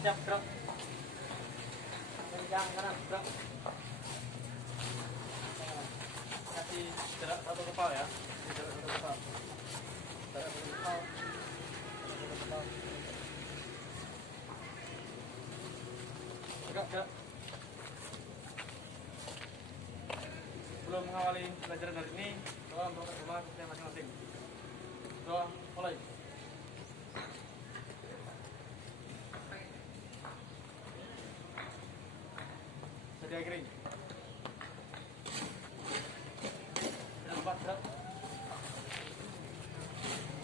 Siap, gerak. Kencang kanan, gerak. Kasih gerak satu kepal ya. Gerak satu kepal. Gerak satu kepal. Satu kepal. Gerak, gerak. Sebelum mengawali pelajaran hari ini, doa untuk rumah kita masing-masing. Doa, mulai. Sedia kering. Jangan lupa gerak.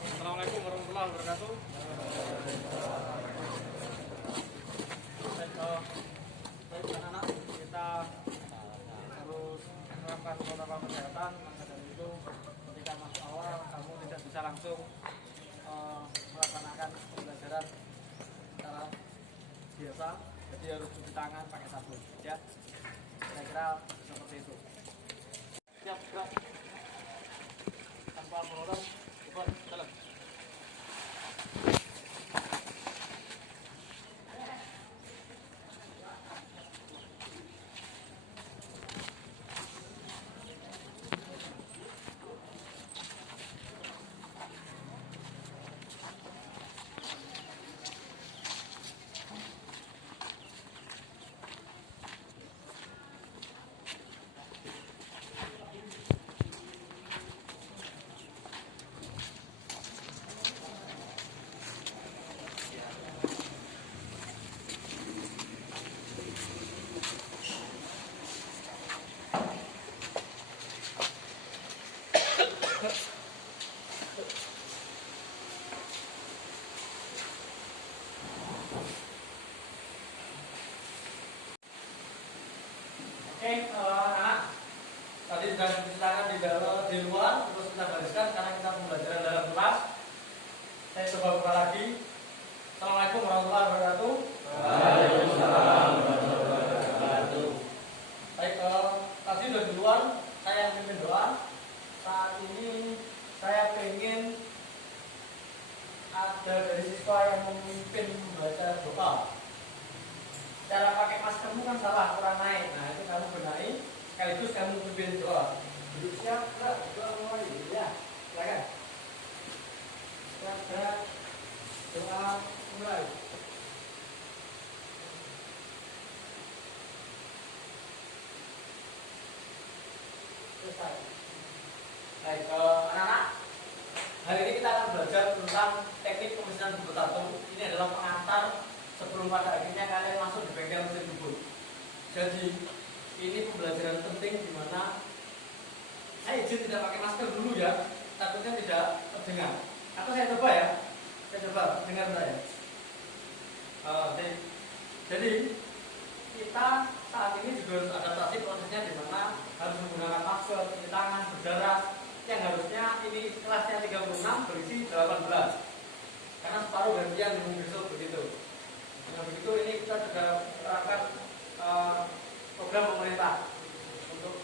Assalamualaikum warahmatullahi wabarakatuh. Baik anak-anak, kita harus menerapkan protokol kesehatan. Maka dari itu, ketika masuk awal, kamu tidak bisa langsung melaksanakan pembelajaran secara biasa. Jadi harus cuci tangan pakai sabun. Ya, kira-kira seperti itu. Siap, gerak. Tanpa melorot, cepat, jalan. Oke, anak-anak, tadi sudah cuci tangan di luar, terus kita bariskan karena kita pembelajaran dalam kelas. Saya coba buka lagi. Assalamualaikum warahmatullahi wabarakatuh. Waalaikumsalam warahmatullahi wabarakatuh. Baik, tadi sudah di luar, saya yang mimpin doa. Saat ini saya ingin ada dari siswa yang memimpin membaca doa. Cara pakai maskermu kan salah, kurang naik. Nah, itu kamu benahi, sekaligus kamu pimpin doa. Duduk siap, gerak, doa mulai. Ya, silakan. Siap, gerak, doa mulai. Selesai. Baik, anak-anak, hari ini kita akan belajar tentang teknik pemesinan bubur tato. Ini adalah pengantar sebelum pada akhirnya kalian masuk di bengkel mesin bubur. Jadi ini pembelajaran penting di mana saya izin tidak pakai masker dulu ya, takutnya tidak terdengar. Atau saya coba ya, saya coba dengar saya. Jadi kita saat ini juga harus adaptasi prosesnya di mana harus menggunakan masker, cuci tangan, berjarak. Yang harusnya ini kelasnya 36 berisi 18. Karena separuh gantian minggu besok begitu. Dengan begitu ini kita sudah menerapkan program pemerintah untuk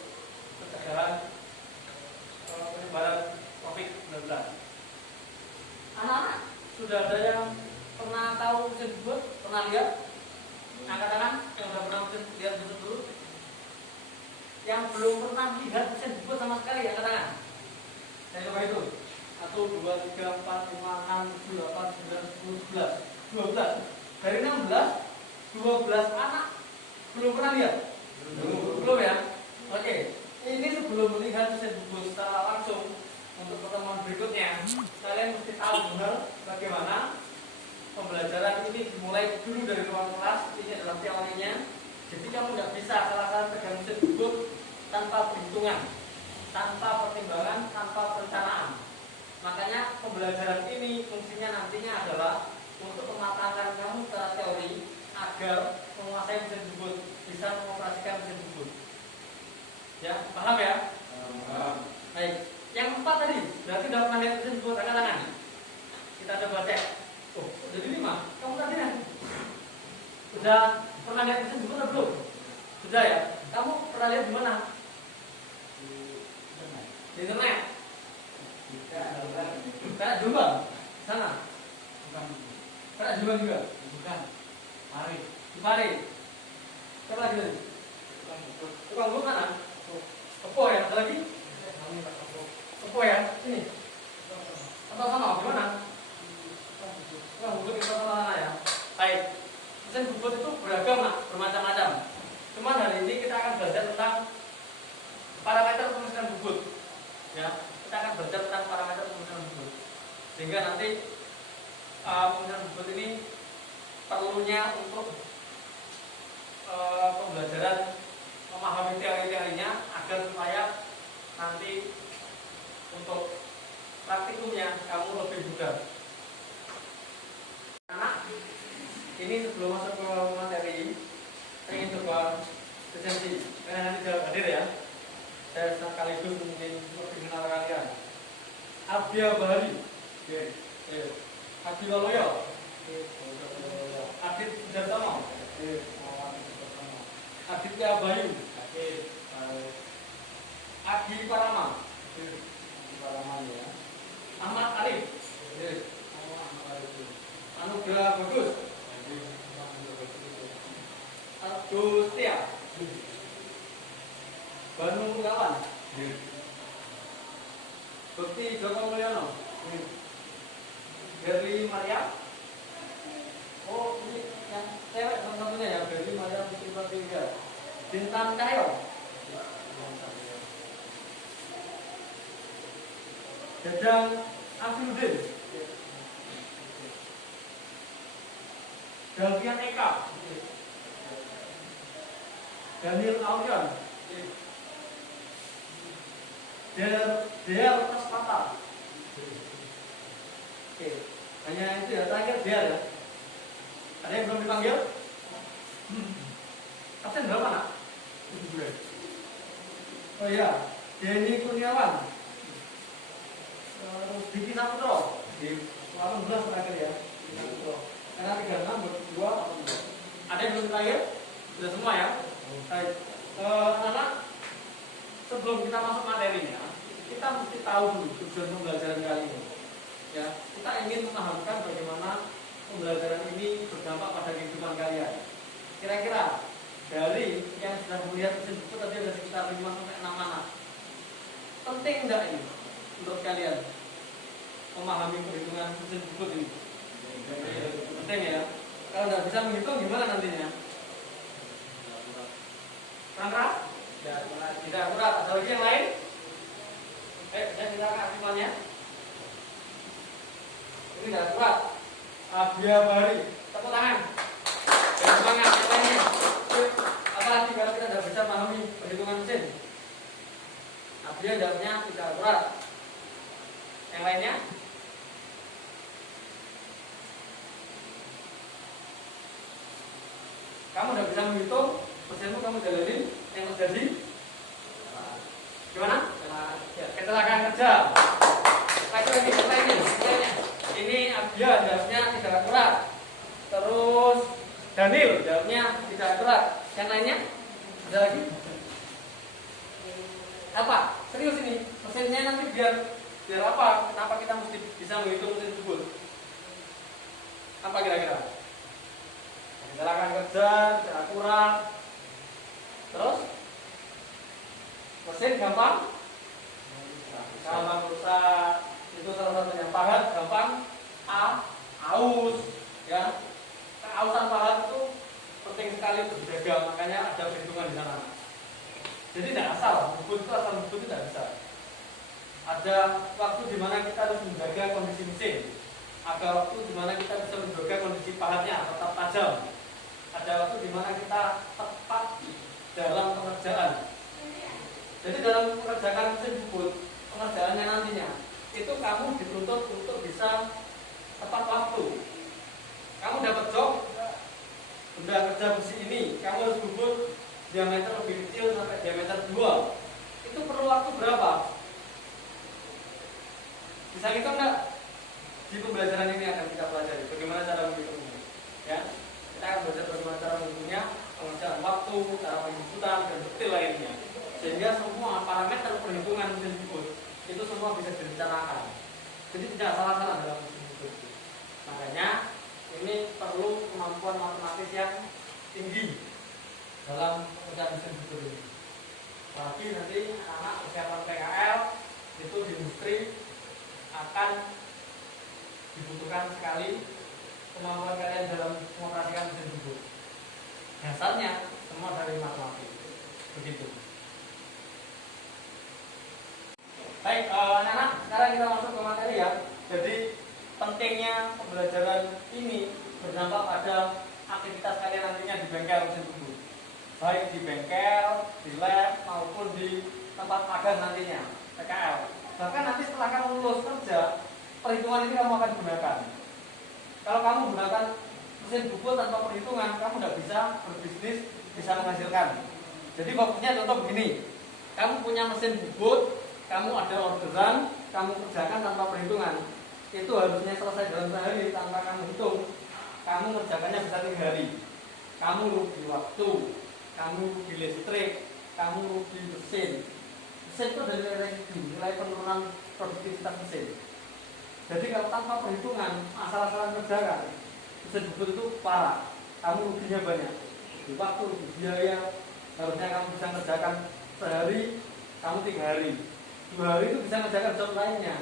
pencegahan penyebaran COVID-19. Anak-anak, sudah ada yang pernah tahu mesin bubur? Pernah lihat? Angkat tangan yang sudah pernah lihat mesin bubur. Yang belum pernah lihat mesin bubur sama sekali, angkat tangan. Saya coba itu. 1, 2, 3, 4, 5, 6, 7, 8, 9, 10, 11, 12. Dari 16, 12 anak belum pernah lihat? Belum ya? Oke. Ini sebelum melihat mesin bubur secara langsung untuk pertemuan berikutnya, kalian mesti tahu benar bagaimana pembelajaran ini dimulai dulu dari ruang kelas. Ini adalah teorinya. Jadi kamu tidak bisa salah pegang mesin bubur tanpa perhitungan, tanpa pertimbangan, tanpa perencanaan. Makanya pembelajaran ini fungsinya nantinya adalah untuk mematangkan kamu secara teori agar menguasai mesin bubur, bisa mengoperasikan mesin bubur. Ya, paham ya? Paham. Baik. Yang 4 tadi, berarti sudah pernah lihat mesin bubur, angkat tangan. Kita coba cek. Oh, jadi 5. Kamu tadi kan? Sudah pernah lihat mesin bubur atau belum? Sudah ya? Kamu pernah lihat di mana? Di internet. Kayak Jombang, sana. Bukan. Kayak Jombang juga. Bukan. Mari. Mari. Siapa lagi tadi? Tukang bubut mana? Kepo ya, ada lagi? Kepo ya, ini. Atau sama, gimana? Tukang bubut itu sama ya. Baik. Mesin bubut itu beragam, nak, bermacam-macam. Cuman hari ini kita akan belajar tentang parameter pemesinan bubut. Ya, kita akan belajar tentang parameter pemesinan bubut. Sehingga nanti pemesinan bubut ini perlunya untuk pembelajaran memahami teori-teorinya agar supaya nanti untuk praktikumnya kamu lebih mudah. Anak, ini sebelum masuk ke materi, saya ingin coba presensi. Karena nanti sudah hadir ya, saya sekaligus mungkin lebih mengenal kalian. Abdia Bahari, Adi Waloyo, Adit Sudarsono, Aditya Bayu, Adi Parama, ya. Ahmad Arif, Anugrah Bagus, Agustia, Banu Gunawan, Bekti Joko Mulyono, Berli Maria. Oh, ini yang cewek satu-satunya ya, Berli Maria Putri Patiga. Bintang Cahyo, Jajang Afiuddin, Dalvian Eka, Daniel Aurion, Del Praspata. Oke, hanya itu ya, terakhir Del ya. Ada yang belum dipanggil? Absen berapa nak? Oh iya, Denny Kurniawan, Diki Saputro, 18 terakhir ya. Karena 36 berdua 82. Ada yang belum terakhir? Sudah semua ya? Baik. Anak, sebelum kita masuk materinya, kita mesti tahu dulu tujuan pembelajaran kali ini. Ya, kita ingin memahamkan bagaimana pembelajaran ini berdampak pada kehidupan kalian. Kira-kira dari yang sudah melihat mesin bubut tadi ada sekitar 5 sampai 6 anak. Penting enggak ini untuk kalian memahami perhitungan mesin bubut ini? Penting ya. Kalau nggak bisa menghitung gimana nantinya? Rangka? Tidak akurat. Ada lagi yang lain? Saya minta keaktifannya. Ini tidak akurat. Abdia Bahari, tepuk tangan. Dan semangat yang lainnya. Apalagi kalau kita tidak bisa memahami perhitungan mesin. Abdia jawabnya tidak akurat. Yang lainnya? Kamu udah bisa menghitung mesinmu, kamu jalanin yang terjadi gimana? Kecelakaan kerja. Lagi lainnya. Ini Abdia jawabnya tidak akurat. Terus Daniel jawabnya tidak akurat. Yang lainnya? Ada lagi? Apa? Serius ini mesinnya nanti biar apa? Kenapa kita mesti bisa menghitung mesin tersebut? Apa kira-kira? Kecelakaan kerja, tidak akurat. Terus mesin gampang rusak. Itu salah satunya. Pahat gampang aus, ya. Keausan pahat itu penting sekali untuk dijaga. Makanya ada perhitungan di sana. Jadi tidak asal bubut itu tidak bisa. Ada waktu di mana kita harus menjaga kondisi mesin. Ada waktu di mana kita bisa menjaga kondisi pahatnya tetap tajam. Ada waktu di mana kita tepat dalam pengerjaan. Jadi dalam mengerjakan mesin bubut, pengerjaannya nantinya itu kamu dituntut untuk bisa tepat waktu. Kamu dapat job, benda kerja besi ini, kamu harus bubut diameter lebih kecil sampai diameter 2. Itu perlu waktu berapa? Bisa ngitung enggak? Di pembelajaran ini akan kita pelajari bagaimana cara menghitungnya. Ya, kita akan belajar bagaimana cara menghitungnya, pengerjaan waktu, cara penjemputan dan detail lainnya. Sehingga semua parameter perhitungan mesin bubut itu semua bisa direncanakan. Jadi tidak salah-salah dalam mesin bubut. Makanya ini perlu kemampuan matematis yang tinggi dalam pekerjaan mesin bubut ini. Apalagi nanti anak persiapan PKL itu di industri akan dibutuhkan sekali kemampuan kalian dalam mengoperasikan mesin bubut. Dasarnya semua dari matematik. Begitu. Baik, anak-anak, sekarang kita masuk ke materi ya. Jadi pentingnya pembelajaran ini berdampak pada aktivitas kalian nantinya di bengkel mesin bubut, baik di bengkel, di lab maupun di tempat magang nantinya PKL. Bahkan nanti setelah kamu lulus kerja, perhitungan ini kamu akan gunakan. Kalau kamu gunakan mesin bubut tanpa perhitungan, kamu tidak bisa berbisnis, bisa menghasilkan. Jadi fokusnya contoh begini, kamu punya mesin bubut, kamu ada orderan, kamu kerjakan tanpa perhitungan. Itu harusnya selesai dalam sehari tanpa kamu hitung. Kamu kerjakannya bisa 3 hari. Kamu rugi waktu, kamu rugi listrik, kamu rugi mesin. Mesin itu dari nilai penurunan produktivitas mesin. Jadi kalau tanpa perhitungan, asal-asalan kerjakan, mesin bubut itu parah. Kamu ruginya banyak. Di waktu, di biaya, harusnya kamu bisa kerjakan sehari, kamu 3 hari. 2 hari itu bisa mengerjakan job lainnya.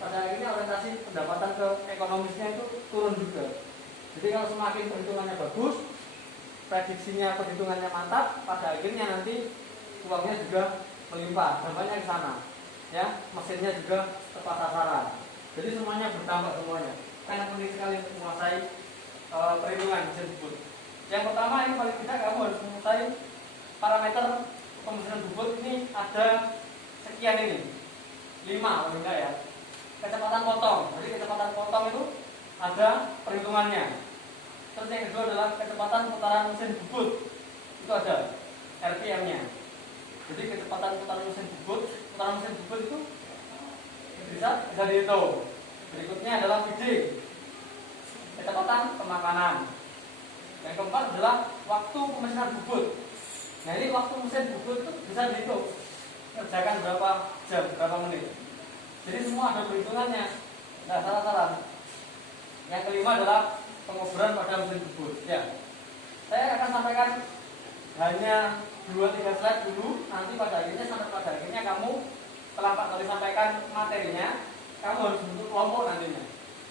Pada akhirnya orientasi pendapatan ke ekonomisnya itu turun juga. Jadi kalau semakin perhitungannya bagus, prediksinya perhitungannya mantap, pada akhirnya nanti uangnya juga melimpah. Dampaknya ke sana. Ya, mesinnya juga tepat sasaran. Jadi semuanya berdampak semuanya. Sangat penting sekali untuk menguasai perhitungan mesin bubut. Yang pertama ini paling tidak kamu harus menguasai parameter pemesinan bubut ini ada sekian ini 5 paling enggak ya. Kecepatan potong, jadi kecepatan potong itu ada perhitungannya. Terus yang kedua adalah kecepatan putaran mesin bubut, itu ada RPM-nya. Jadi kecepatan putaran mesin bubut itu bisa dihitung. Berikutnya adalah feeding, kecepatan pemakanan. Yang keempat adalah waktu pemesinan bubut. Nah ini waktu mesin bubut itu bisa dihitung, kerjakan berapa jam, berapa menit. Jadi semua ada perhitungannya, nggak salah-salah. Yang kelima adalah pengobaran pada mesin bubut. Ya, saya akan sampaikan hanya 2-3 slide dulu. Nanti pada akhirnya kamu setelah Pak Toli sampaikan materinya, kamu harus bentuk kelompok nantinya.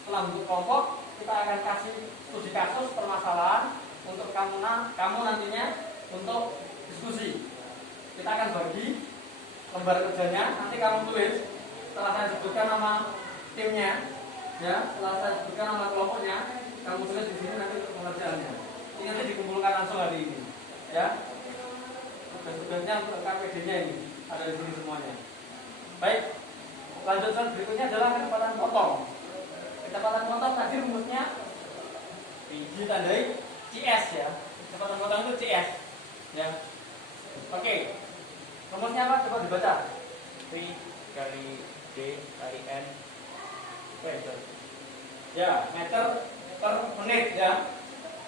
Setelah bentuk kelompok, kita akan kasih studi kasus permasalahan untuk kamu nantinya untuk diskusi. Kita akan bagi lembar kerjanya, nanti kamu tulis. Setelah saya sebutkan nama timnya, ya, setelah saya sebutkan nama kelompoknya, kamu tulis di sini nanti untuk pengerjaannya. Ini nanti dikumpulkan langsung hari ini, ya. Tugas-tugasnya untuk KPD-nya ini ada di sini semuanya. Baik, lanjutkan berikutnya adalah kecepatan potong. Kecepatan potong tadi rumusnya ditandai CS ya. Kecepatan potong itu CS, ya. Oke, rumusnya apa? Coba dibaca. P kali D kali N meter. Ya, meter per menit ya.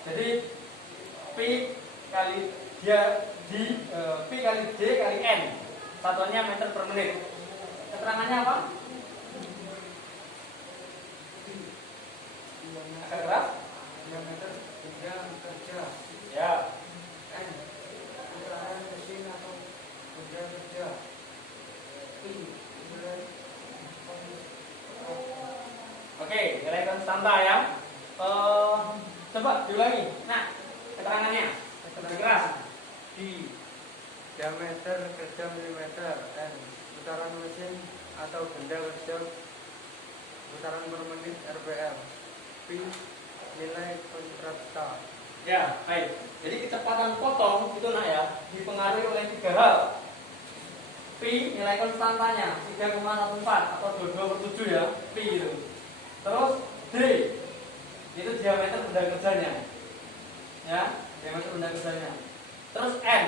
Jadi P kali P kali D kali N. Satuannya meter per menit. Keterangannya apa? Agak keras? Diameter benda kerja. Ya. N putaran mesin atau benda kerja. P nilai Oke, nilai konstanta ya. Coba diulangi. Nah, keterangannya lebih keras. D diameter kerja milimeter. N putaran mesin atau benda kerja putaran per menit RPM. P nilai konstanta. Ya, baik. Jadi kecepatan potong itu nak ya dipengaruhi oleh 3 hal. P nilai konstantanya 3,14 atau 22/7 ya, P itu. Terus D itu diameter benda kerjanya. Ya, diameter benda kerjanya. Terus N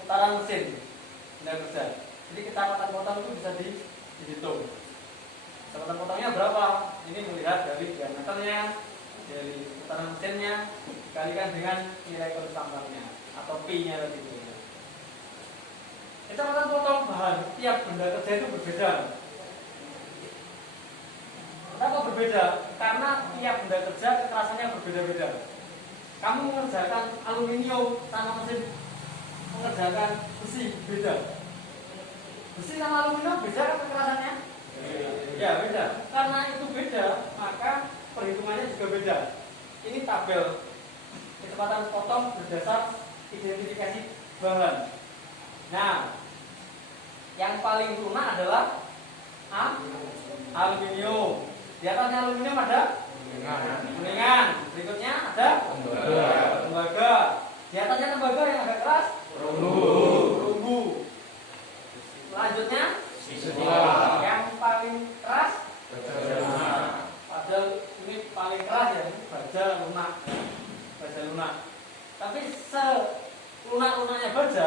putaran mesin benda kerja. Jadi kecepatan potong itu bisa dihitung. Kecepatan potongnya berapa? Ini melihat dari diameternya, dari putaran mesinnya dikalikan dengan nilai konstantanya atau P-nya tadi itu. Kecepatan potong bahan tiap benda kerja itu berbeda. Kenapa berbeda? Karena tiap setiap benda kerja kekerasannya berbeda-beda. Kamu mengerjakan aluminium sama mesin mengerjakan besi beda. Besi sama aluminium beda kan kekerasannya? Ya beda. Karena itu beda, maka perhitungannya juga beda. Ini tabel kecepatan potong berdasar identifikasi bahan. Nah, yang paling lunak adalah aluminium. Di atasnya aluminium ada kuningan. Berikutnya ada tembaga. Di atasnya tembaga yang agak keras perunggu. Selanjutnya yang paling keras padahal ini paling keras ya, ini baja lunak. Tapi selunak-lunaknya baja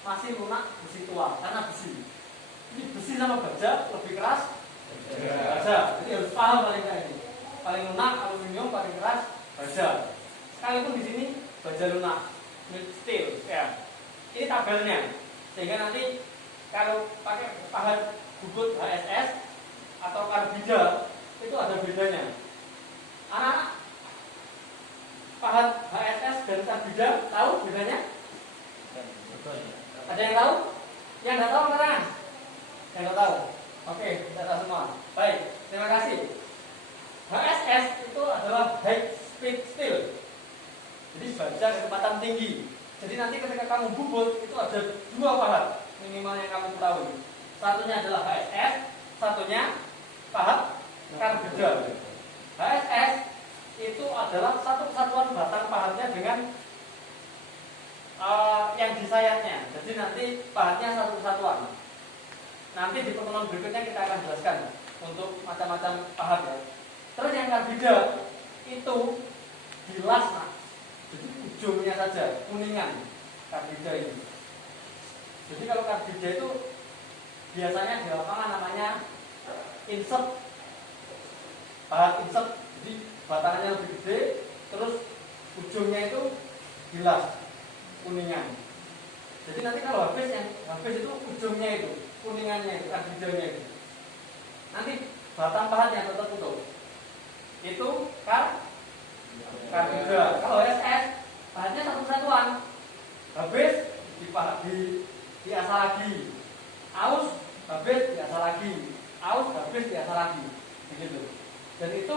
masih lunak besi tua karena besi. Ini besi sama baja lebih keras baja. Jadi harus paham paling kayak ini. Paling lunak aluminium, paling keras baja. Sekalipun di sini baja lunak, mild steel ya. Ini tabelnya. Sehingga nanti kalau pakai bahan bubut HSS atau karbida itu ada bedanya. Anak-anak bahan HSS dan karbida tahu bedanya? Ada yang tahu? Yang nggak tahu sekarang? Yang nggak tahu? Oke, kita tahu semua. Baik, terima kasih. HSS itu adalah high speed steel. Jadi baja kecepatan tinggi. Jadi nanti ketika kamu bubut itu ada dua pahat minimal yang kamu ketahui. Satunya adalah HSS, satunya pahat karbida. HSS itu adalah satu kesatuan batang pahatnya dengan yang di sayapnya. Jadi nanti pahatnya satu kesatuan. Nanti di pertemuan berikutnya kita akan jelaskan untuk macam-macam pahat ya. Terus yang karbida itu bilas, nah. Jadi ujungnya saja kuningan karbida ini. Jadi kalau karbida itu biasanya di lapangan namanya insert, pahat insert. Jadi batangannya lebih gede, terus ujungnya itu bilas kuningan. Jadi nanti kalau habis itu ujungnya itu kuningannya itu karbidanya itu. Nanti batang pahat yang tetap utuh itu karbida. Kalau SS pahatnya satu kesatuan. Habis diasah lagi. Aus habis diasah lagi. Aus habis diasah lagi. Begitu. Dan itu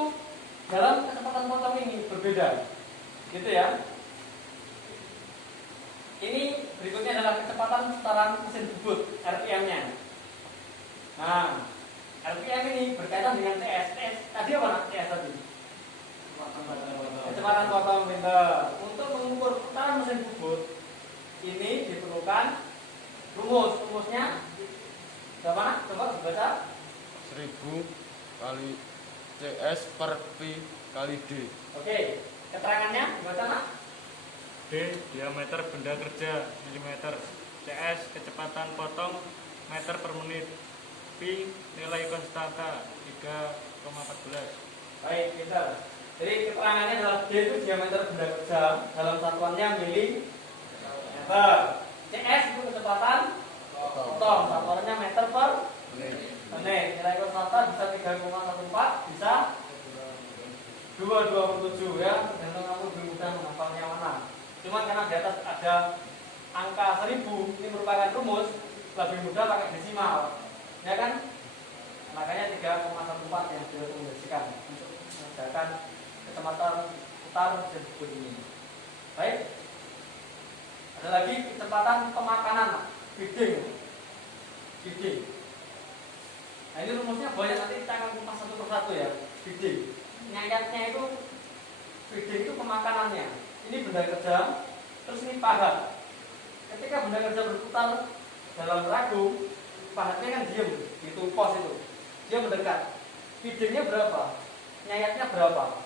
dalam kecepatan potong ini berbeda. Gitu ya. Ini berikutnya adalah kecepatan putaran mesin bubut RPM-nya. Nah, RPM ini berkaitan dengan TS. Tadi apa nak TS tadi? Kecepatan potong meter. Untuk mengukur putaran mesin bubut ini diperlukan rumus. Rumusnya berapa nak? Coba dibaca. 1000 kali CS per P kali D. Oke, keterangannya dibaca nak? D diameter benda kerja mm, CS kecepatan potong meter per menit, P nilai konstanta 3,14. Baik, pintar. Jadi keterangannya adalah D itu diameter benda kerja, dalam satuannya milimeter. CS itu kecepatan potong, satuannya meter per menit. Nilai konstanta bisa 3,14, bisa 2,27 ya. Tergantung kamu lebih mudah menghafalnya mana. Cuma karena di atas ada angka 1000, ini merupakan rumus, lebih mudah pakai desimal, ya kan? Makanya 3,14 yang direkomendasikan untuk mengerjakan kecepatan putar mesin bubut ini. Baik, ada lagi kecepatan pemakanan, feeding. Nah ini rumusnya banyak, nanti kita akan kupas satu persatu ya. Feeding, nyayatnya itu feeding itu pemakanannya. Ini benda kerja, terus ini pahat. Ketika benda kerja berputar dalam ragu, pahatnya kan diem, itu pos itu. Dia mendekat. Feedingnya berapa? Nyayatnya berapa?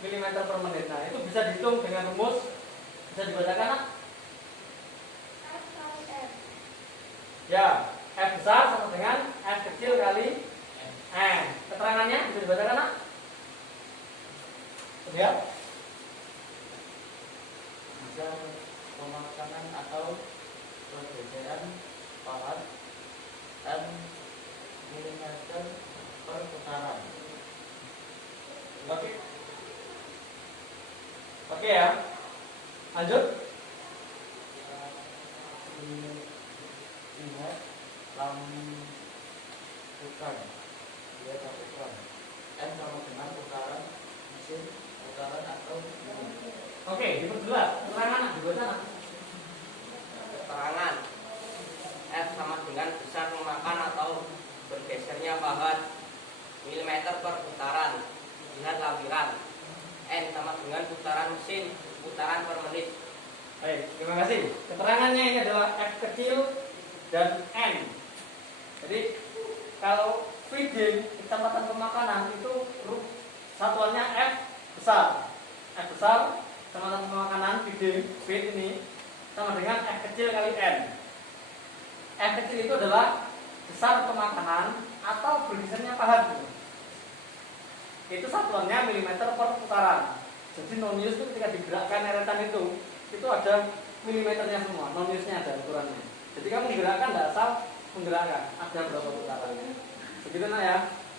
Milimeter per menit. Nah itu bisa dihitung dengan rumus. Bisa dibacakan nak? F kali M. Ya, F besar sama dengan F kecil kali M. Keterangannya bisa dibacakan nak? Lihat. Pemakanan atau perbedaan pahat M mm per putaran. Oke. Oke ya. Lanjut. Ingat lakukan dia lakukan N sama dengan putaran mesin putaran atau Oke, diperjelas. Keterangan di bawah sana. Keterangan F sama dengan besar memakan atau bergesernya bahan milimeter per putaran. Lihat lampiran. N sama dengan putaran mesin putaran per menit. Baik, terima kasih. Keterangannya ini adalah F kecil dan N. Jadi kalau feeding kecepatan pemakanan itu satuannya F besar. F besar kecepatan pemakanan feeding feed ini sama dengan F kecil kali N. F kecil itu adalah besar pemakanan atau bergesernya pahat. Itu satuannya milimeter per putaran. Jadi nonius itu ketika digerakkan eretan itu ada milimeternya semua, noniusnya ada ukurannya. Jadi kamu menggerakkan tidak asal menggerakkan, ada berapa putaran. Begitu nak ya.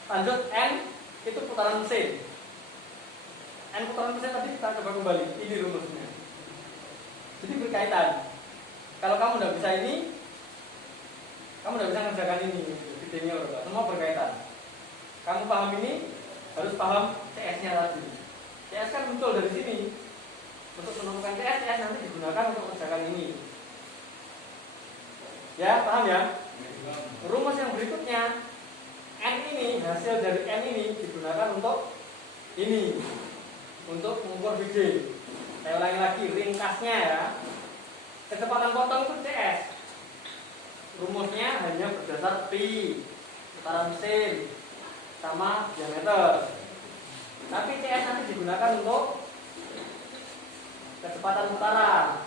Lanjut N itu putaran mesin. N putaran mesin tadi kita coba kembali. Ini rumusnya. Jadi berkaitan. Kalau kamu tidak bisa ini, kamu tidak bisa mengerjakan ini. Videonya semua berkaitan. Kamu paham ini, harus paham CS-nya tadi. CS kan muncul dari sini. Untuk menemukan CS nanti digunakan untuk mengerjakan ini. Ya, paham ya? Rumus yang berikutnya, N ini, hasil dari N ini digunakan untuk ini, untuk mengukur BD. Saya ulangi lagi, ringkasnya ya. Kecepatan potong itu CS. Rumusnya hanya berdasar pi, putaran mesin, sama diameter. Tapi CS nanti digunakan untuk kecepatan putaran.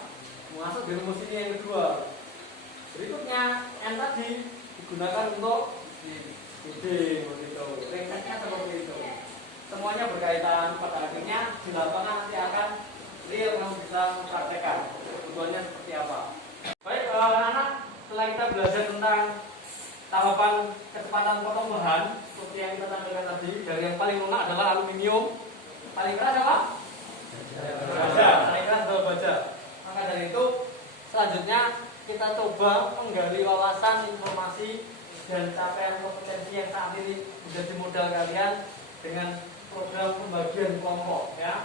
Masuk di rumus ini yang kedua. Berikutnya N tadi digunakan untuk bidding begitu. Ringkasnya seperti itu. Semuanya berkaitan, pada akhirnya di lapangan nanti akan real kamu bisa mempraktekkan kebutuhannya seperti apa. Baik, anak-anak, setelah kita belajar tentang tahapan kecepatan potong bahan seperti yang kita tampilkan tadi, dari yang paling lunak adalah aluminium, paling keras apa? Baja, paling keras adalah baja. Maka dari itu selanjutnya kita coba menggali wawasan, informasi, dan capaian kompetensi yang saat ini menjadi modal kalian dengan program pembagian kelompok. Ya,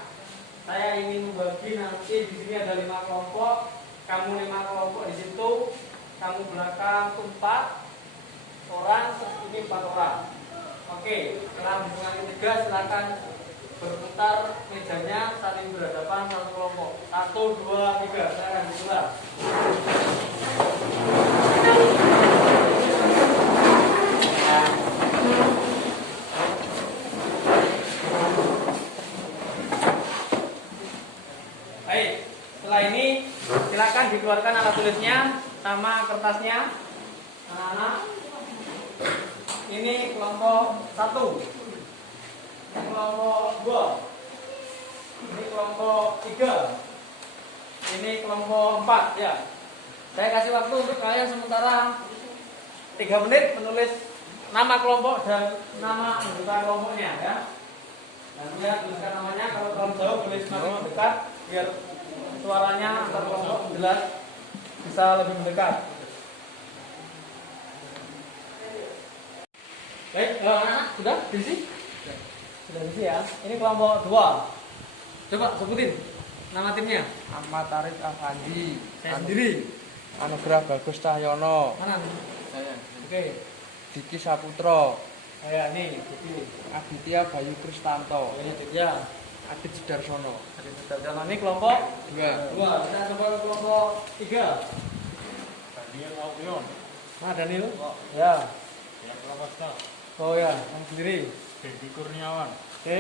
saya ingin membagi nanti di sini ada 5 kelompok, kamu 5 kelompok di situ, kamu belakang 4 orang, terus ini 4 orang. Oke, setelah hitungan ketiga silakan berputar mejanya saling berhadapan satu kelompok. 1, 2, 3, silakan dimulai. Baik, setelah ini silakan dikeluarkan alat tulisnya sama kertasnya, anak-anak. Ini kelompok 1, kelompok 2, ini kelompok 3, ini kelompok 4 ya. Saya kasih waktu untuk kalian sementara 3 menit menulis nama kelompok dan nama anggota kelompoknya ya. Nanti ya tuliskan namanya, kalau terlalu jauh boleh semakin mendekat biar suaranya antar kelompok jelas, bisa lebih mendekat. Baik, anak-anak sudah diisi? Sudah diisi ya. Ini kelompok 2. Coba sebutin nama timnya. Ahmad Arif Afandi, Saya sendiri. Anugerah Bagus Cahyono, Mana? Saya. Oke. Diki Saputro, Saya ini dipilih. Aditya Bayu Kristanto, Ini dia. Adit Sudarsono. Ada Sudarsono. Ini kelompok 2. 2. Kita coba ke kelompok 3. Daniel Aulion, Nah, Daniel. Ya. ya Pramasna, Oh ya, kamu sendiri. Dedi Kurniawan, Oke.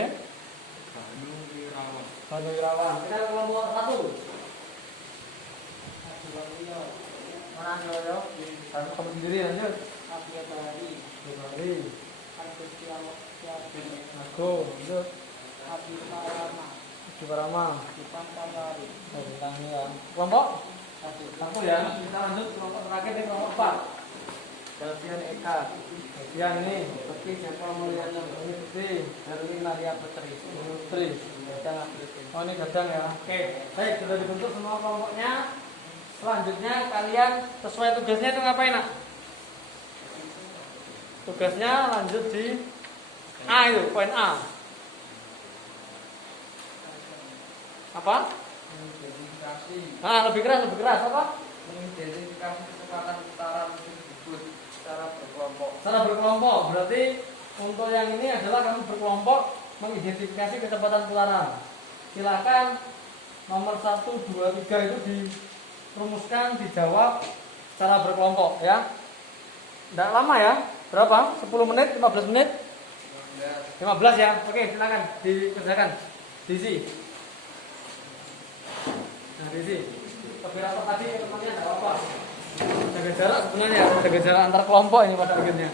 Banu Wirawan, Banu Wirawan. Kita ke kelompok 1. Mana Yoyo? Kamu sendiri lanjut. Abiyatari. Aku lanjut. Abi Parama. Kelompok? Satu ya. Kita lanjut kelompok terakhir di kelompok 4. Davian Eka. Davian ini seperti siapa Mulyana Putri Herlin Maria Putri. Gadang. Oh ini gadang ya. Oke, baik sudah dibentuk semua kelompoknya. Selanjutnya kalian sesuai tugasnya itu ngapain nak? Tugasnya lanjut di A itu, poin A. Apa? Mengidentifikasi Lebih keras apa? mengidentifikasi kecepatan putaran mesin debut secara berkelompok. Secara berkelompok, berarti untuk yang ini adalah kamu berkelompok mengidentifikasi kecepatan putaran. Silakan nomor 1, 2, 3 itu dirumuskan, dijawab secara berkelompok ya. Tidak lama ya. Berapa? 10 menit, 15 menit? 15 ya. Oke, silakan dikerjakan. Diisi. Nah, diisi. Lebih rapat tadi ke temannya enggak apa-apa. Jaga jarak sebenarnya, jaga jarak antar kelompok ini pada akhirnya.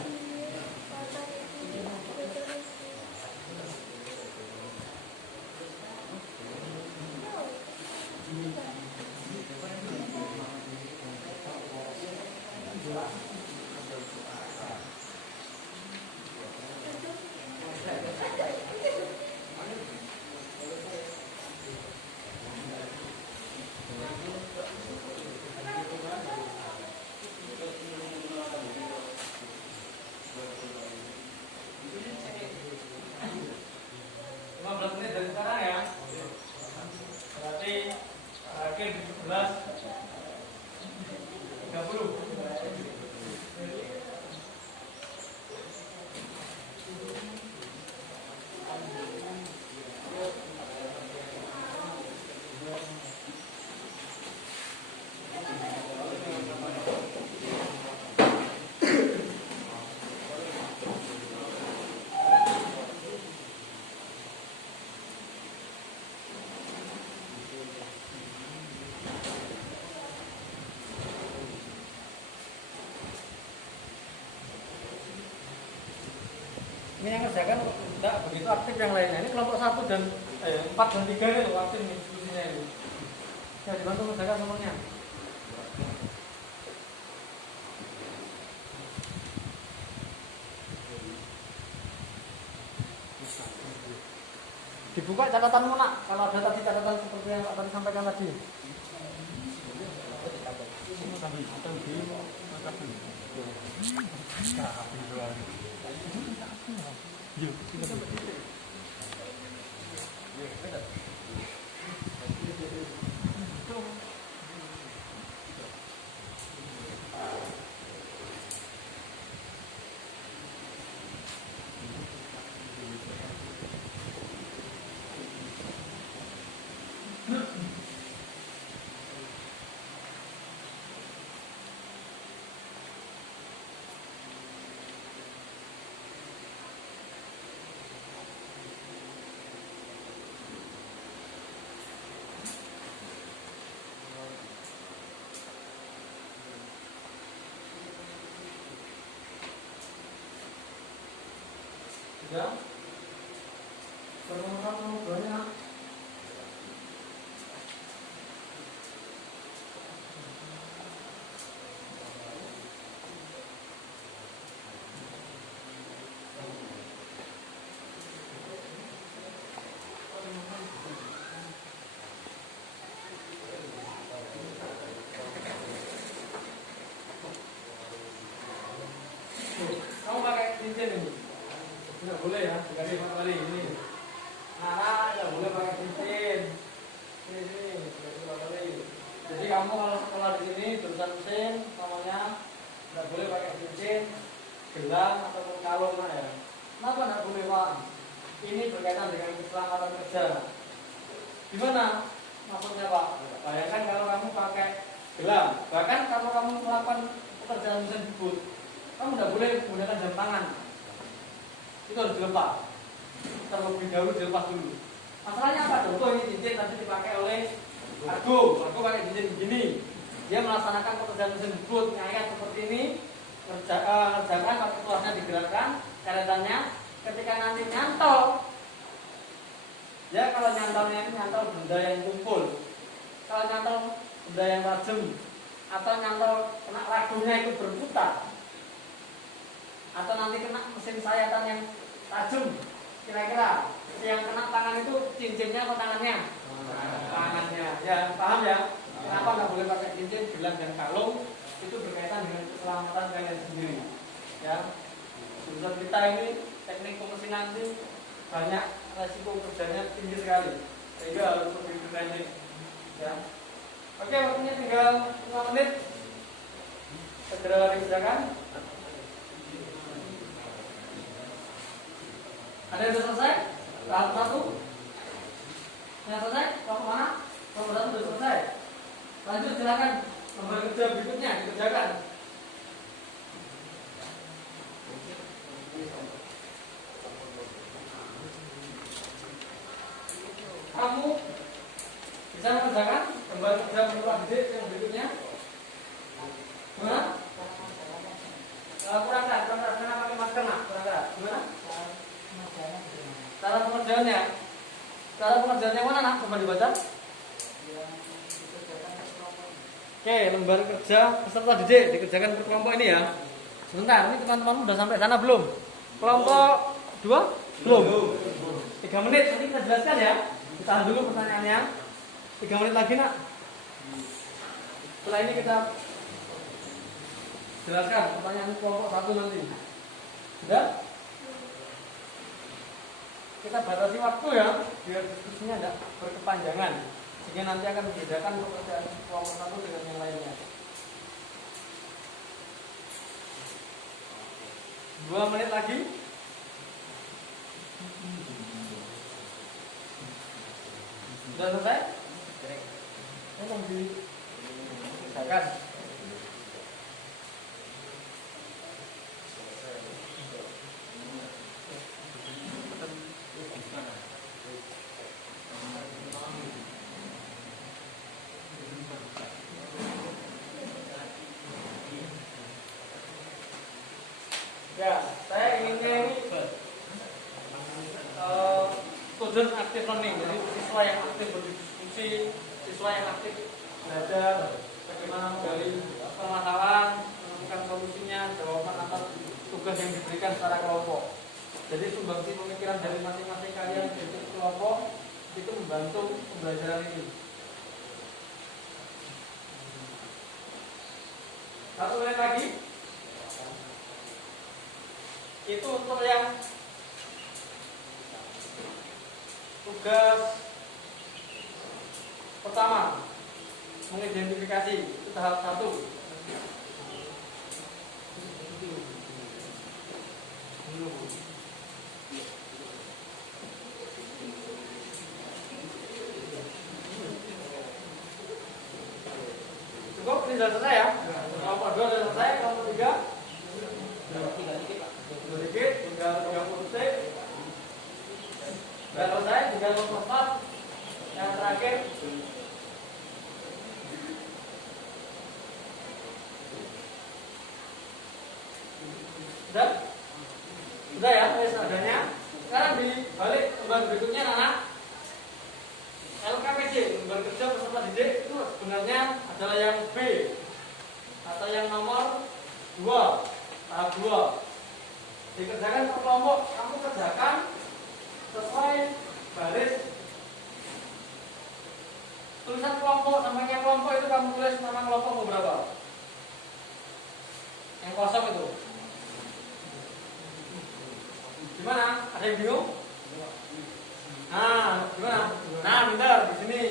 Ini yang kerjakan tidak begitu aktif yang lainnya. Ini kelompok 1 dan 4 dan 3 ini loh aktif nih diskusinya ini. Ya dibantu mengerjakan semuanya. Dibuka catatanmu nak. Kalau ada tadi catatan seperti yang tadi sampaikan tadi. Sudah? Pertemuan ngobrolnya. Kamu pakai cincin ini? Nggak boleh ya, dikasih 4 kali ini. Nggak boleh pakai cincin. Ini, dikasih 4 kali. Jadi kamu kalau sekolah di sini jurusan mesin, namanya nggak boleh pakai cincin, gelang ataupun kalung ya. Kenapa nggak boleh Pak? Ini berkaitan dengan keselamatan kerja. Gimana? Maksudnya Pak? Bayangkan kalau kamu pakai gelang, bahkan kalau kamu melakukan pekerjaan mesin debut, kamu nggak boleh menggunakan jam tangan. Itu harus dilepas. Terlebih dahulu dilepas dulu. Masalahnya apa? Contoh ini cincin nanti dipakai oleh Argo pakai cincin begini. Dia melaksanakan pekerjaan mesin debut, ngayat seperti ini, kerjakan pakai tuasnya digerakkan, karetannya. Ketika nanti nyantol, ya kalau nyantolnya ini nyantol benda yang tumpul, kalau nyantol benda yang tajam, atau nyantol kena ragunya itu berputar, atau nanti kena mesin sayatan yang tajam, kira-kira yang kena tangan itu cincinnya atau tangannya? Tangannya. Ya, paham ya? Kenapa nggak boleh pakai cincin, gelang dan kalung? Itu berkaitan dengan keselamatan kalian sendiri. Ya, jurusan kita ini teknik pemesinan sih banyak resiko kerjanya tinggi sekali, sehingga harus lebih bertanding. Ya, oke, waktunya tinggal 5 menit. Segera dikerjakan. Ada yang sudah selesai? Tahap 1 yang selesai? Tahap mana? Tahap 1 sudah selesai. Lanjut, silakan. Lembar kerja berikutnya dikerjakan. Kamu bisa mengerjakan lembar kerja menurut didik yang berikutnya? Gimana? Kurang kan? Karena pakai masker nak? Kurang kan? Gimana? Cara pengerjaannya? Cara pengerjaannya mana nak? Coba dibaca. Oke, lembar kerja peserta didik dikerjakan per kelompok ini ya. Sebentar, ini teman-teman udah sampai sana belum? Kelompok 2? Belum. 3 menit, nanti kita jelaskan ya. Tahan dulu pertanyaannya. 3 menit lagi nak. Setelah ini kita jelaskan pertanyaan kelompok 1 nanti. Sudah? Kita batasi waktu ya, biar diskusinya tidak berkepanjangan. Sehingga nanti akan membedakan pekerjaan kelompok 1 dengan yang lainnya. 2 menit lagi. Sudah selesai? Tolong dikerjakan. Ya, saya inginnya ini student active learning, jadi siswa yang aktif berdiskusi, siswa yang aktif belajar bagaimana menggali permasalahan, menemukan solusinya, jawaban atas tugas yang diberikan secara kelompok. Jadi sumbangsi pemikiran dari masing-masing kalian di kelompok itu membantu pembelajaran ini. 1 menit lagi. Itu untuk yang tugas pertama, mengidentifikasi, itu tahap 1. Cukup, ini sudah selesai ya. Kelompok 2 sudah selesai, kelompok 3 sedikit, tinggal 30 detik. Sudah selesai, tinggal kelompok 4 yang terakhir. Sudah? Sudah ya, adanya. Sekarang dibalik lembar berikutnya anak. LKPD, lembar kerja peserta didik itu sebenarnya adalah yang B atau yang nomor 2, tahap 2. Dikerjakan per kelompok, kamu kerjakan sesuai baris tulisan kelompok. Namanya kelompok itu kamu tulis nama kelompok berapa? Yang kosong itu. Gimana? Ada yang bingung? Nah, gimana? Nah, bentar di sini.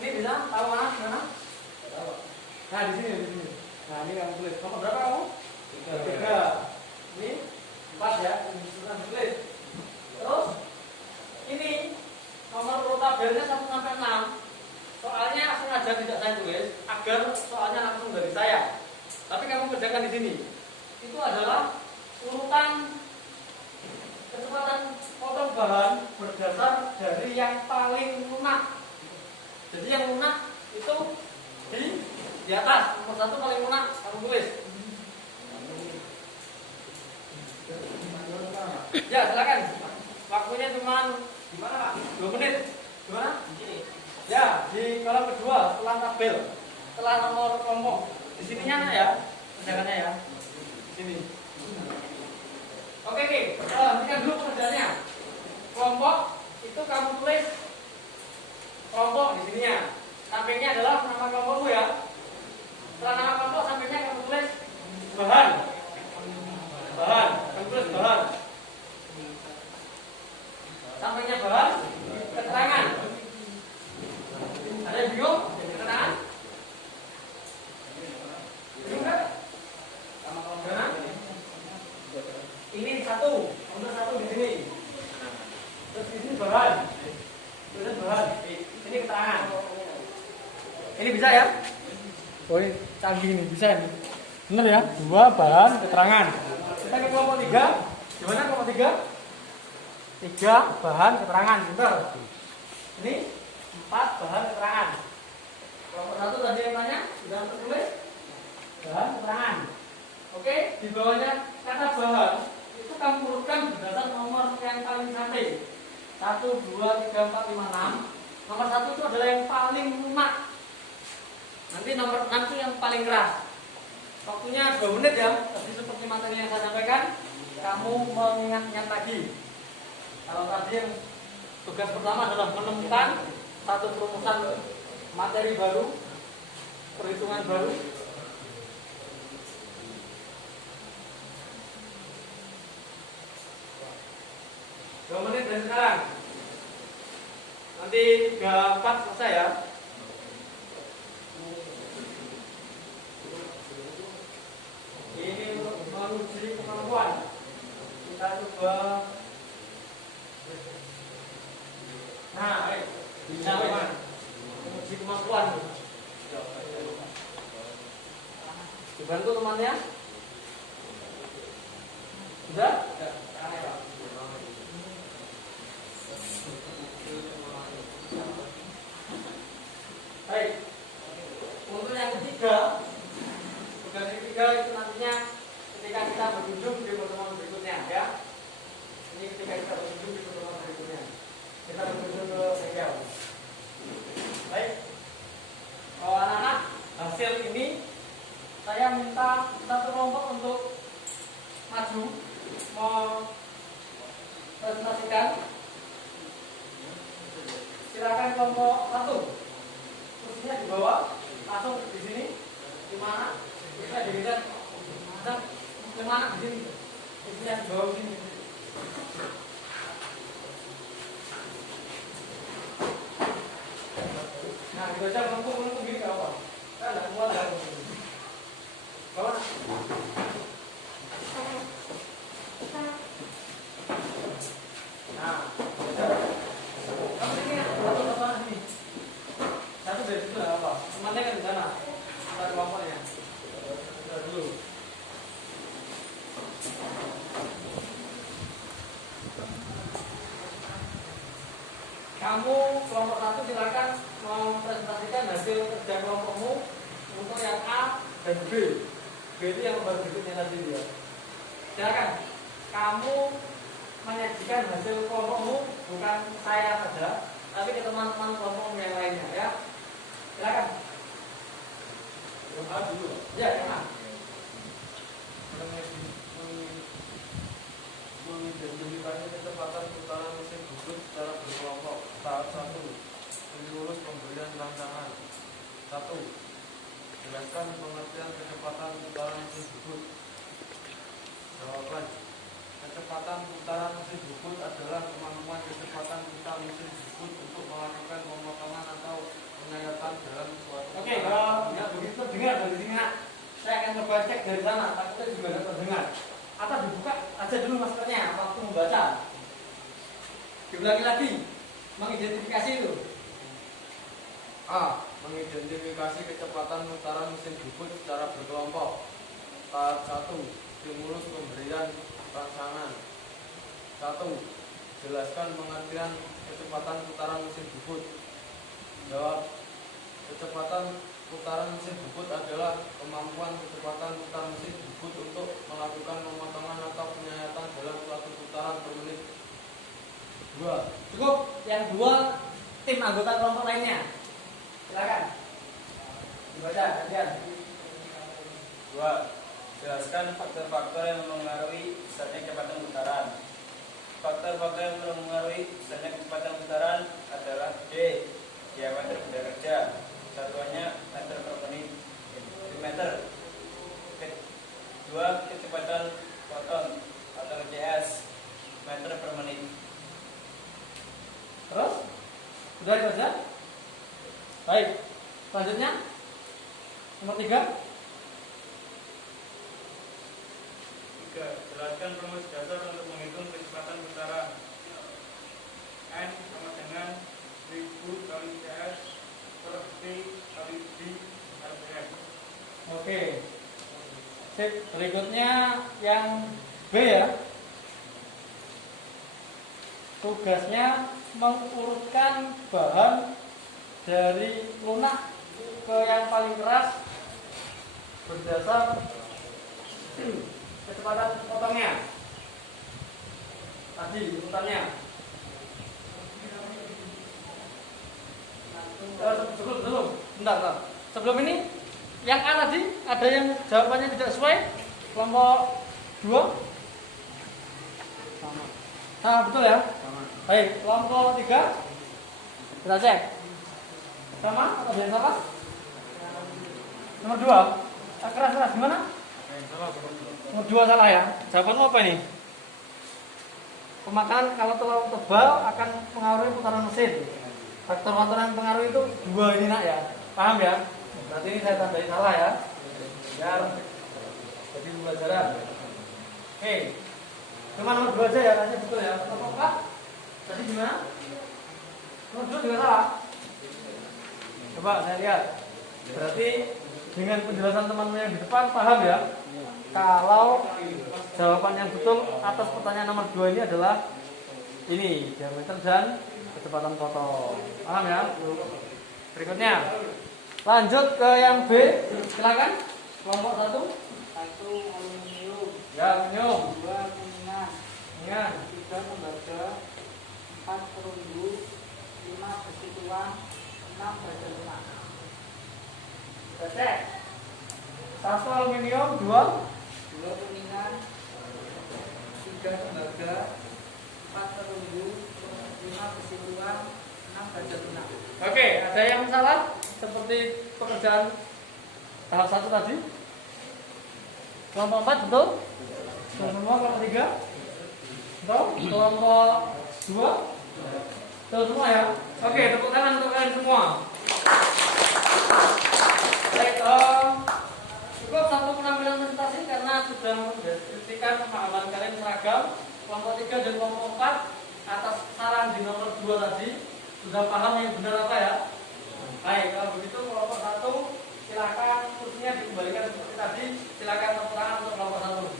Ini bisa tahu mana? Gimana? Nah, di sini. Nah, ini kamu tulis. Nomor berapa kamu? 3. Ini 4 ya, tulis. Terus ini nomor urut tabelnya 1 sampai 6. Soalnya sengaja tidak saya tulis agar soalnya langsung dari saya. Tapi kamu kerjakan di sini. Itu adalah urutan kecepatan potong bahan berdasar dari yang paling lunak. Jadi yang lunak itu di atas, nomor 1 paling lunak kamu tulis. Ya, silakan. Waktunya cuma gimana, Pak? 2 menit. Gimana? Di sini. Ya, di kolom kedua setelah tabel, setelah nomor kelompok. Di sininya ya, kerjakannya ya. Di sini. Oke, hentikan dulu pekerjaannya. Kelompok itu kamu tulis kelompok di sininya. Sampingnya adalah nama kelompokmu ya. Setelah nama kelompok sampingnya kamu tulis bahan. Kamu tulis bahan. Sampingnya bahan, keterangan. Ada yang bingung? Keterangan? Bingung kan? Keterangan? Ini satu, nomor satu di sini. Terus di sini bahan. Tulis bahan. Ini keterangan. Ini bisa ya? Oh ini canggih nih, bisa ini. Bener ya? 2 bahan, keterangan. Kita ke kelompok 3. Gimana kelompok 3? 3 bahan, keterangan. Bentar. Ini 4 bahan, keterangan. Kelompok 1 tadi yang tanya, sudah tertulis? Bahan, keterangan. Oke, di bawahnya kata bahan itu kamu urutkan berdasarkan nomor yang paling cantik. 1, 2, 3, 4, 5, 6. Nomor 1 itu adalah yang paling lunak. Nanti nomor 6 itu yang paling keras. Waktunya 2 menit ya. Tadi seperti materi yang saya sampaikan, kamu mengingat-ingat lagi. Kalau tadi yang tugas pertama adalah menemukan satu perumusan materi baru, perhitungan baru. Dua menit dari sekarang. Nanti 3-4 selesai ya. Ini untuk menguji kemampuan. Kita coba. Nah, bisa memang menguji kemampuan. Dibantu temannya. Sudah? Baik. Untuk yang ketiga, tugas yang ketiga itu nantinya ketika kita berkunjung di pertemuan berikutnya ya. Ini ketika kita berkunjung di pertemuan berikutnya. Kita berkunjung ke bengkel. Baik. Anak-anak, hasil ini saya minta satu kelompok untuk maju presentasikan. Silakan kelompok 1. Kursinya di bawah, langsung di sini. Di mana? Bisa dilihat. Di mana di sini? Kursinya di bawah sini. Nah, dibaca melengkung gini enggak apa? Kan enggak kuat ya. Bawa. Nah, kamu ini satu sini. Satu dari situ enggak apa. Temannya kan di sana. Ada kelompoknya. Sudah dulu. Kamu kelompok 1 silakan mempresentasikan hasil kerja kelompokmu untuk yang A dan B. B itu yang nomor berikutnya tadi ya. Silakan. Kamu menyajikan hasil kelompokmu, bukan saya saja, tapi ke teman-teman kelompokmu yang lainnya ya. Silakan. Yang A dulu. Ya, yang A. Mengidentifikasi kecepatan putaran mesin bubut secara berkelompok. Tahap 1. Stimulus pemberian rancangan. 1. Jelaskan pengertian kecepatan putaran mesin bubut. Jawaban. Kecepatan putaran mesin bubut adalah kemampuan kecepatan putar mesin bubut untuk melakukan pemotongan atau penyayatan dalam suatu. Oke, kalau nggak begitu terdengar dari sini nak, saya akan coba cek dari sana. Takutnya juga nggak terdengar. Atau dibuka aja dulu maskernya waktu membaca. Diulangi lagi, mengidentifikasi itu. A. Mengidentifikasi kecepatan putaran mesin bubut secara berkelompok. Tahap 1. Stimulus pemberian rangsangan. 1. Jelaskan pengertian kecepatan putaran mesin bubut. Jawab. Kecepatan putaran mesin bubut adalah kemampuan kecepatan putar mesin bubut untuk melakukan pemotongan atau penyayatan dalam suatu putaran per menit. 2. Cukup. Yang 2 tim anggota kelompok lainnya. Silakan. Dibaca gantian. 2. Jelaskan faktor-faktor yang mempengaruhi besarnya kecepatan putaran. Faktor-faktor yang mempengaruhi besarnya kecepatan putaran adalah D. Diameter benda kerja. Satuannya meter per menit. Meter. Kedua, kecepatan foton atau CS. Meter per menit. Terus? Sudah itu saja? Baik. Selanjutnya nomor 3. 3. Jelaskan rumus dasar untuk menghitung kecepatan putaran. N sama dengan 1000 kali CS per T kali D RPM. Oke. Sip, berikutnya yang B ya. Tugasnya mengurutkan bahan dari lunak ke yang paling keras berdasar kecepatan potongnya. Tadi urutannya. Sebelum, bentar. Sebelum ini yang A tadi ada yang jawabannya tidak sesuai. Kelompok 2 sama. Nah, betul ya? Sama. Baik, kelompok 3 kita cek. Sama atau ada yang salah? Nomor 2 keras gimana? Nomor 2 salah ya. Jawabanmu apa ini? Pemakanan kalau terlalu tebal akan mengaruhi putaran mesin. Faktor-faktor yang pengaruh itu 2 ini nak ya. Paham ya? Berarti ini saya tandai salah ya. Biar jadi pembelajaran. Oke. Cuma nomor 2 aja ya, tanya betul ya. Nomor 4 tadi gimana? Nomor 2 juga salah. Coba saya lihat. Berarti dengan penjelasan teman yang di depan paham ya? Kalau jawaban yang betul atas pertanyaan nomor 2 ini adalah ini, diameter dan kecepatan potong. Paham ya? Berikutnya lanjut ke yang B. Silakan. Kelompok 1. 1 aluminium, Ya, aluminium. 2 kuningan, Ingat. 3 tembaga, 4 perunggu, 5 besi tuang, 6 baja lunak. Cek. 1 aluminium, 2 2 kuningan, 3 tembaga, 4 perunggu, 5 besi tuang, 6 baja lunak. Oke, ada yang salah seperti pekerjaan tahap 1 tadi. Kelompok 4 betul? Betul semua. Kelompok 3 betul? Kelompok 2 betul semua ya? Oke, tepuk tangan untuk kalian semua. Baik, cukup satu penampilan presentasi karena sudah mendeskripsikan pemahaman kalian seragam. Kelompok 3 dan kelompok 4 atas saran di nomor 2 tadi sudah paham yang benar apa ya? Baik, kalau begitu kelompok 1 silakan kursinya dikembalikan seperti tadi. Silakan tepuk tangan untuk kelompok 1.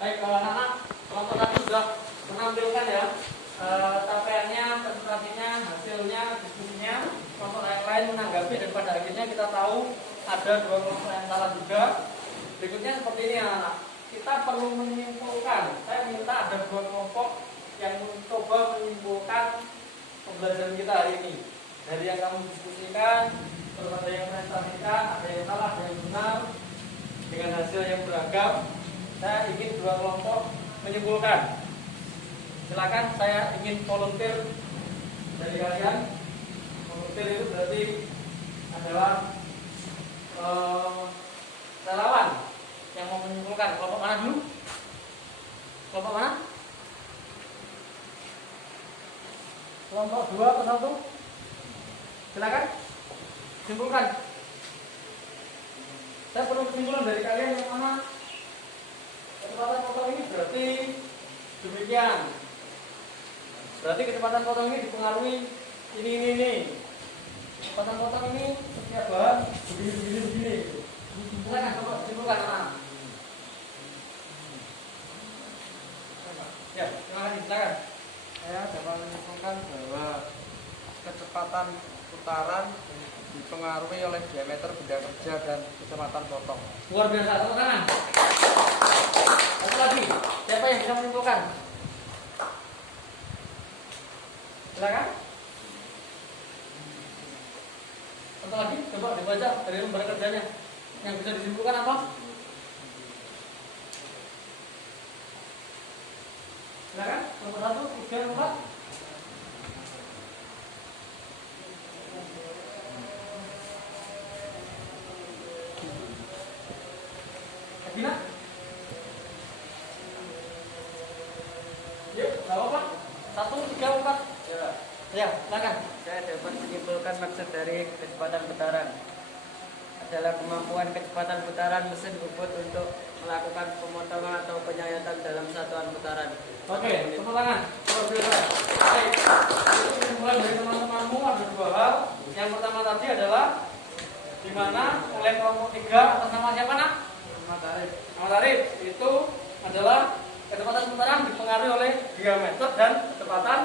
Baik, anak-anak, kelompok 1 sudah menampilkan ya capaiannya, presentasinya, hasilnya, diskusinya. Kelompok yang lain menanggapi dan pada akhirnya kita tahu ada 2 kelompok yang salah juga. Berikutnya seperti ini anak-anak, kita perlu menyimpulkan. Saya minta ada 2 kelompok yang mencoba menyimpulkan pembelajaran kita hari ini. Dari yang kamu diskusikan, terus ada yang presentasikan, ada yang salah, ada yang benar, dengan hasil yang beragam. Saya ingin 2 kelompok menyimpulkan. Silakan, saya ingin volunteer dari kalian. Volunteer itu berarti adalah relawan yang mau menyimpulkan. Kelompok mana dulu? Kelompok mana? Kelompok 2 atau 1? Silakan, simpulkan. Saya perlu kesimpulan dari kalian yang mana. Kecepatan potong ini berarti demikian. Berarti kecepatan potong ini dipengaruhi ini. Kecepatan potong ini setiap bahan begini. Silakan coba simpulkan anak. Ya, terima kasih. Silakan. Saya dapat menyimpulkan bahwa kecepatan putaran dipengaruhi oleh diameter benda kerja dan kecepatan potong. Luar biasa, tepuk tangan. Satu lagi, siapa yang bisa menyimpulkan? Silakan. Satu lagi, coba dibaca dari lembar kerjanya. Yang bisa disimpulkan apa? Silakan, nomor 1, 3, 4. Adina? Yuk, gak apa-apa. 1, 3, 4. Ya, silakan. Saya dapat menyimpulkan maksud dari kecepatan putaran adalah kemampuan kecepatan putaran mesin bubut untuk melakukan pemotongan atau penyayatan dalam satuan putaran. Oke, tepuk tangan. Luar biasa. Baik. Kesimpulan dari teman-temanmu ada 2 hal. Yang pertama tadi adalah di mana oleh kelompok 3 atas nama siapa nak? Ahmad Arif. Itu adalah kecepatan putaran dipengaruhi oleh diameter dan kecepatan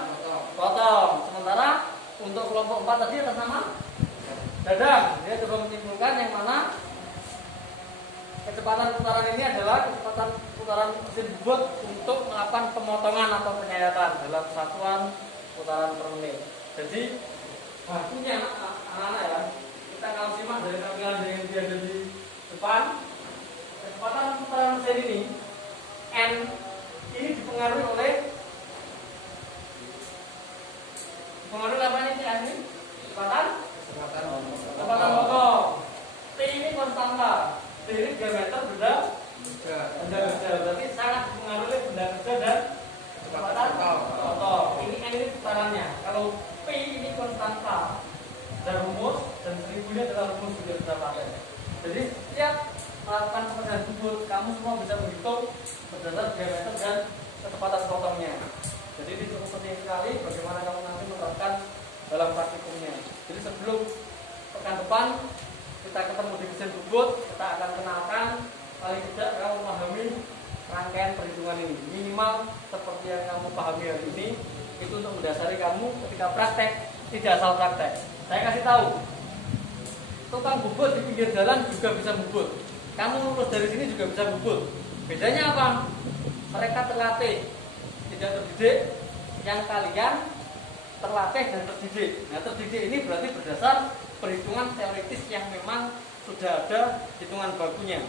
potong. Sementara untuk kelompok 4 tadi atas nama Dadang. Dia coba menyimpulkan yang mana kecepatan putaran ini adalah kecepatan putaran mesin bubut untuk melakukan pemotongan atau penyayatan dalam satuan putaran per menit. Jadi bakunya anak-anak ya, kita kalau simak dari tampilan yang dia ada di depan, kecepatan putaran mesin ini N ini dipengaruhi oleh apa ini N ini? Kecepatan potong. T ini konstanta. T ini diameter benda kerja. Berarti sangat dipengaruhi oleh benda kerja dan kecepatan potong. Ini N ini putarannya. Kalau P ini konstanta dan rumus dan 1000 ini adalah rumus sudah kita pakai. Jadi setiap melakukan pekerjaan bubut, kamu semua bisa menghitung berdasar diameter dan kecepatan potongnya. Jadi ini cukup penting sekali bagaimana kamu nanti menerapkan dalam praktikumnya. Jadi sebelum pekan depan kita ketemu di mesin bubut, kita akan kenalkan paling tidak kamu memahami rangkaian perhitungan ini. Minimal seperti yang kamu pahami hari ini, itu untuk mendasari kamu ketika praktek, tidak asal praktek. Saya kasih tahu, tukang bubut di pinggir jalan juga bisa bubut. Kamu lulus dari sini juga bisa bubut. Bedanya apa? Mereka terlatih, tidak terdidik. Yang kalian terlatih dan terdidik. Nah, terdidik ini berarti berdasar perhitungan teoritis yang memang sudah ada hitungan bakunya.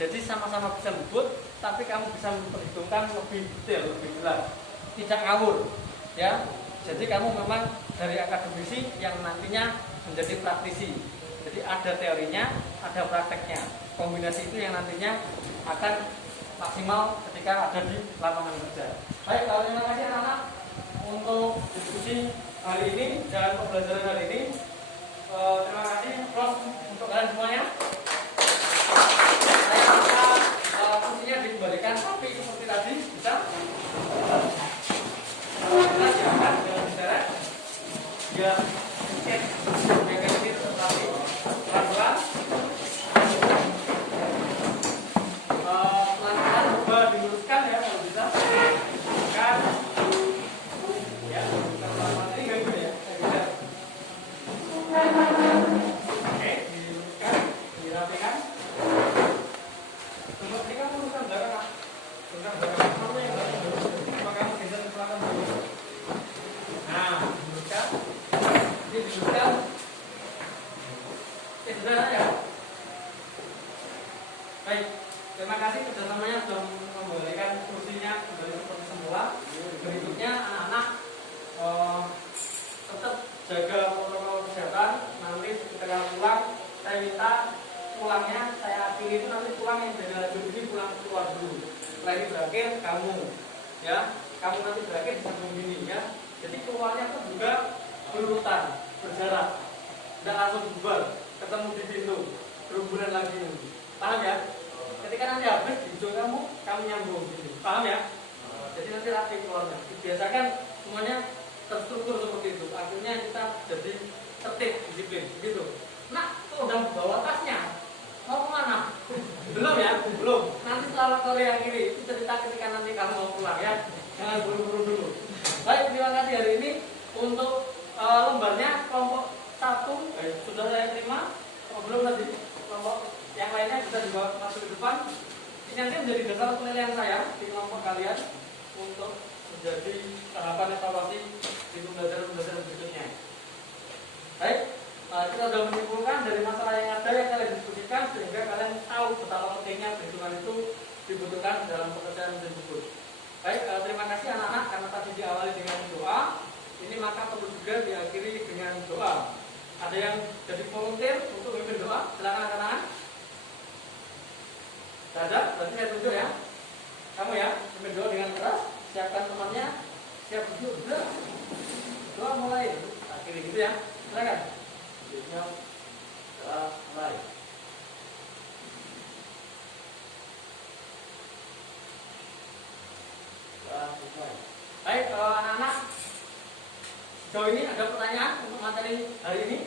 Jadi sama-sama bisa bubut, tapi kamu bisa memperhitungkan lebih detail, lebih jelas, tidak ngawur, ya. Jadi kamu memang dari akademisi yang nantinya menjadi praktisi. Jadi ada teorinya, ada prakteknya. Kombinasi itu yang nantinya akan maksimal ketika ada di lapangan kerja. Baik, terima kasih anak-anak untuk diskusi hari ini dan pembelajaran hari ini. Terima kasih Prof untuk kalian semuanya. Saya minta kursinya dikembalikan tapi seperti tadi bisa. Kita silakan dengan diseret. Ya, cek jaga diri tetapi pelan-pelan. Pelan-pelan coba diluruskan ya kalau bisa. Kan, ya, pelan-pelan ini gak bisa ya. Oke, diluruskan, dirapikan. Coba kita luruskan belakang, Kak. Luruskan belakang. Mana yang lurus? Coba kamu geser ke belakang dulu. Nah, diluruskan. Ini diluruskan. Sudah ya. Baik, terima kasih kerjasamanya sudah mengembalikan kursinya kembali seperti semula. Berikutnya anak-anak tetap jaga protokol kesehatan. Nanti ketika pulang, saya minta pulangnya saya pilih itu nanti pulang yang dari lajur ini pulang keluar dulu. Setelah ini berakhir kamu, ya, kamu nanti berakhir di samping ini ya. Jadi keluarnya pun juga berurutan, berjarak, tidak langsung bubar, ketemu di pintu, berhubungan lagi. Paham ya? Ketika nanti habis di ujung kamu nyambung gini. Paham ya? Jadi nanti rapi keluarnya. Biasakan semuanya terstruktur seperti itu. Akhirnya kita jadi tertib, disiplin, gitu. Nah, kok udah bawa tasnya? Mau kemana? Belum ya? Belum. Nanti setelah sore yang kiri itu cerita ketika nanti kamu mau pulang ya. Jangan buru-buru dulu. Baik, terima kasih hari ini untuk lembarnya kelompok sudah saya terima. Oh, belum tadi kelompok yang lainnya bisa dibawa masuk ke depan. Ini nanti menjadi dasar penilaian saya di kelompok kalian untuk menjadi tahapan evaluasi di pembelajaran berikutnya. Baik, kita sudah menyimpulkan dari masalah yang ada yang kalian diskusikan sehingga kalian tahu betapa pentingnya perhitungan itu dibutuhkan dalam pekerjaan tersebut. Baik, terima kasih anak-anak karena tadi diawali dengan doa. Ini maka perlu juga diakhiri dengan doa. Ada yang jadi volunteer untuk memimpin doa? Silakan anak-anak. Tidak ada? Berarti saya tunjuk ya. Kamu ya, memimpin doa dengan keras. Siapkan temannya. Siap duduk. Sudah. Doa mulai. Akhiri gitu ya. Silakan. Jadi, mulai. Baik, anak-anak, sejauh ini ada pertanyaan untuk materi hari ini?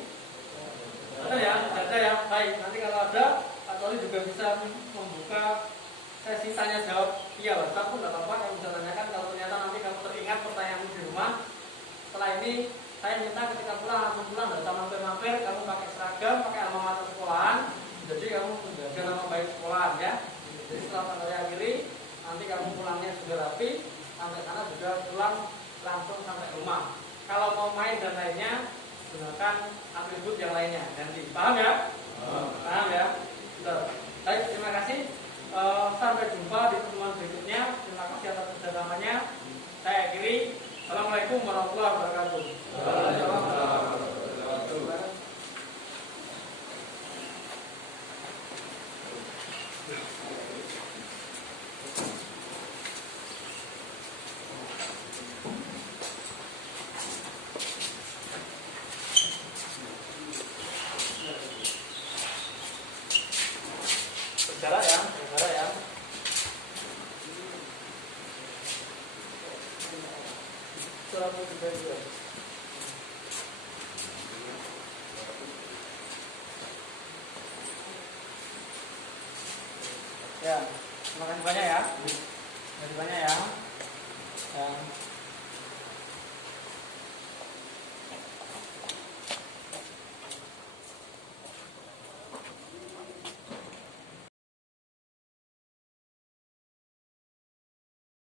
Ada ya? Ada ya? Baik, nanti kalau ada, Pak Toli juga bisa membuka sesi tanya jawab via WhatsApp pun tidak apa-apa. Kamu bisa tanyakan kalau ternyata nanti kamu teringat pertanyaanmu di rumah. Setelah ini, saya minta ketika pulang, langsung pulang, tidak usah mampir-mampir, kamu pakai seragam, pakai alma mater sekolahan. Jadi kamu menjaga nama baik sekolahan ya. Jadi setelah saya akhiri, nanti kamu pulangnya sudah rapi. Sampai sana juga pulang langsung sampai rumah. Kalau mau main dan lainnya, gunakan atribut yang lainnya. Nanti paham ya? Paham ya? Sudah. Baik, terima kasih. Sampai jumpa di pertemuan berikutnya. Terima kasih atas kerjasamanya. Saya akhiri. Assalamualaikum warahmatullahi wabarakatuh.